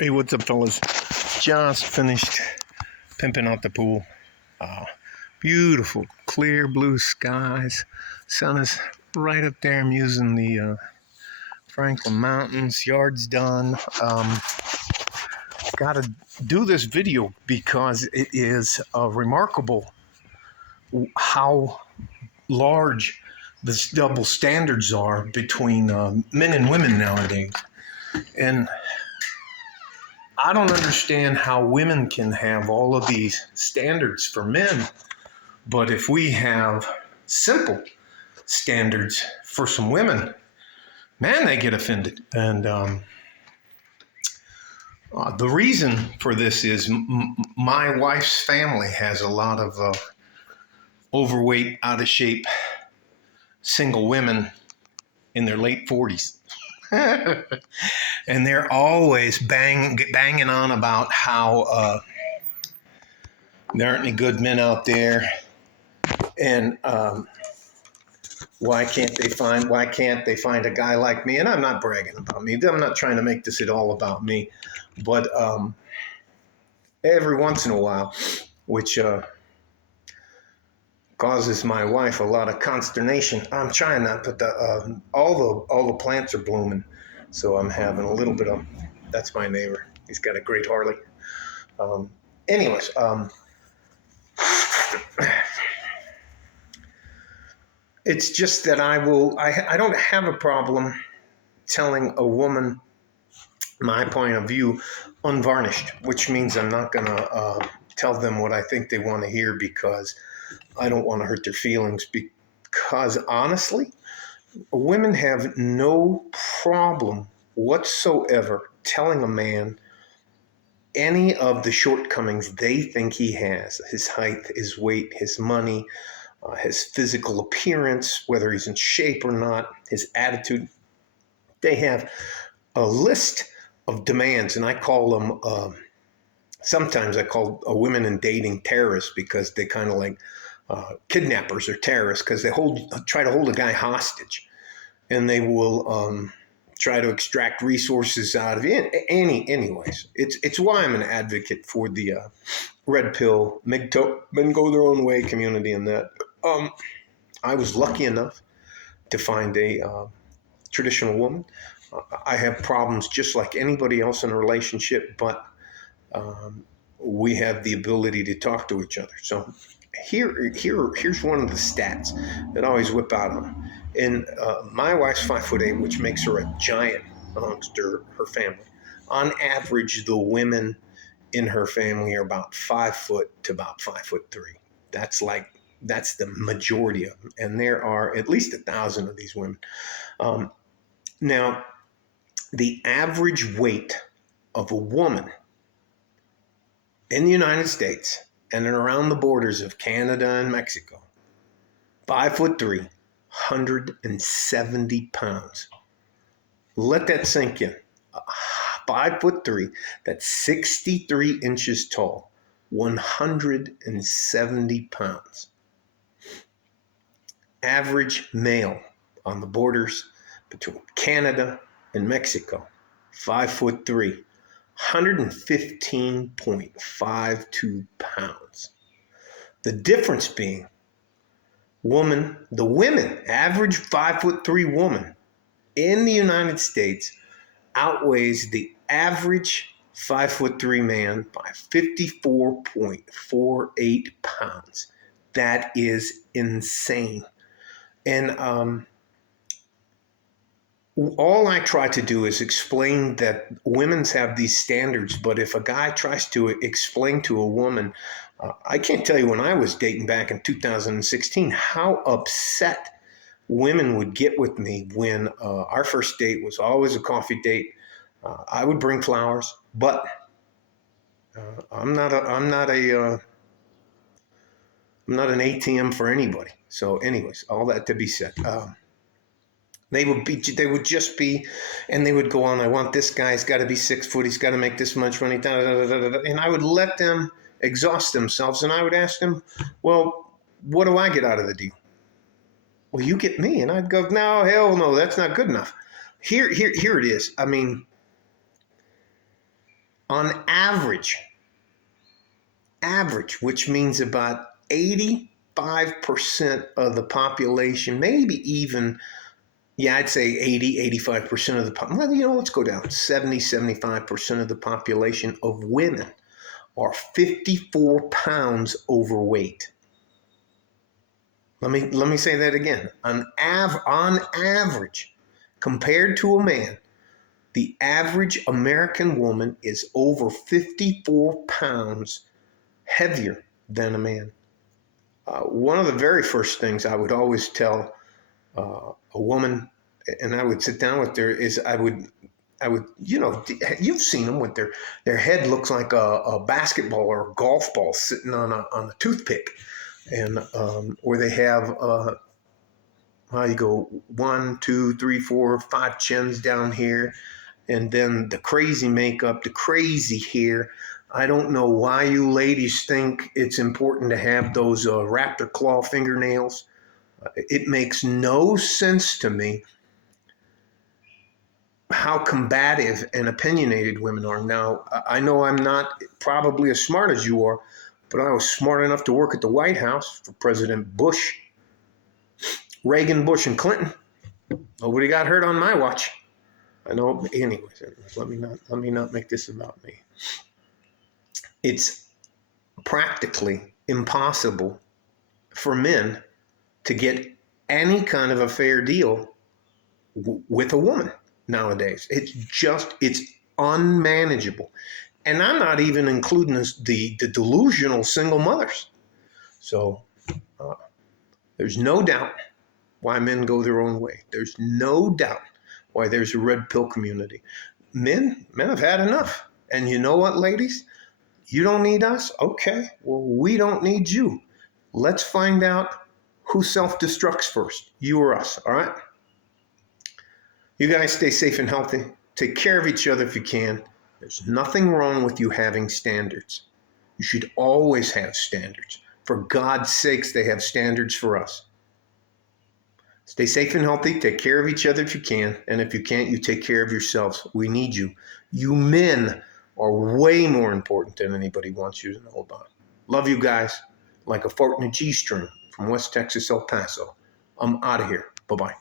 Hey, what's up, fellas? Just finished pimping out the pool. Uh, Beautiful, clear blue skies. Sun is right up there. I'm using the Franklin Mountains. Yard's done. Got to do this video because it is remarkable how large the double standards are between men and women nowadays. And I don't understand how women can have all of these standards for men, but if we have simple standards for some women, man, they get offended. And the reason for this is my wife's family has a lot of overweight, out of shape single women in their late 40s. And they're always banging on about how there aren't any good men out there, and why can't they find a guy like me? And I'm not bragging about me. I'm not trying to make this at all about me, but every once in a while, which causes my wife a lot of consternation. I'm trying not, but all the plants are blooming, so I'm having a little bit of. That's my neighbor. He's got a great Harley. Anyways. It's just that I don't have a problem telling a woman my point of view unvarnished, which means I'm not going to tell them what I think they want to hear because I don't want to hurt their feelings. Because honestly, women have no problem whatsoever telling a man any of the shortcomings they think he has: his height, his weight, his money, his physical appearance, whether he's in shape or not, his attitude. They have a list of demands, and I call them, sometimes I call women in dating terrorists, because they kind of like kidnappers or terrorists, because they try to hold a guy hostage, and they will try to extract resources out of you. Anyways, it's why I'm an advocate for the red pill, MGTOW, men go their own way community, and that. I was lucky enough to find a traditional woman. I have problems just like anybody else in a relationship, but we have the ability to talk to each other. So here's one of the stats that I always whip out on. And my wife's 5'8", which makes her a giant amongst her family. On average, the women in her family are about 5 foot to about 5'3". That's the majority of them, and there are at least 1,000 of these women. Now, the average weight of a woman in the United States and around the borders of Canada and Mexico, 5'3", 170 pounds. Let that sink in. 5'3", that's 63 inches tall, 170 pounds. Average male on the borders between Canada and Mexico, 5'3", 115.52 pounds. The difference being, the women, average 5'3" woman in the United States outweighs the average 5'3" man by 54.48 pounds. That is insane. And all I try to do is explain that women's have these standards, but if a guy tries to explain to a woman, I can't tell you when I was dating back in 2016 how upset women would get with me when our first date was always a coffee date. I would bring flowers, but I'm not an ATM for anybody. So, anyways, all that to be said. They would just be, and they would go on. I want this guy. He's got to be 6 foot. He's got to make this much money. And I would let them exhaust themselves, and I would ask them, "Well, what do I get out of the deal?" "Well, you get me." And I'd go, "No, hell no, that's not good enough." Here it is. I mean, On average, which means about 85% of the population, maybe even, yeah, I'd say 85% of the population, well, let's go down, 75% of the population of women are 54 pounds overweight. Let me say that again. On average, compared to a man, the average American woman is over 54 pounds heavier than a man. One of the very first things I would always tell a woman, and I would sit down with her, is I would, you've seen them with their head looks like a basketball or a golf ball sitting on a toothpick, and or they have how you go 1, 2, 3, 4, 5 chins down here, and then the crazy makeup, the crazy hair. I don't know why you ladies think it's important to have those raptor claw fingernails. It makes no sense to me how combative and opinionated women are. Now, I know I'm not probably as smart as you are, but I was smart enough to work at the White House for President Bush, Reagan, Bush, and Clinton. Nobody got hurt on my watch. I know. Anyways, let me not make this about me. It's practically impossible for men to get any kind of a fair deal with a woman nowadays. It's unmanageable. And I'm not even including the delusional single mothers. So there's no doubt why men go their own way. There's no doubt why there's a red pill community. Men have had enough. And you know what, ladies? You don't need us? Okay. Well, we don't need you. Let's find out who self-destructs first, you or us, all right? You guys stay safe and healthy. Take care of each other if you can. There's nothing wrong with you having standards. You should always have standards. For God's sakes, they have standards for us. Stay safe and healthy. Take care of each other if you can. And if you can't, you take care of yourselves. We need you. You men are way more important than anybody wants you to know about. Love you guys like a fart in a G-string from West Texas, El Paso. I'm out of here. Bye-bye.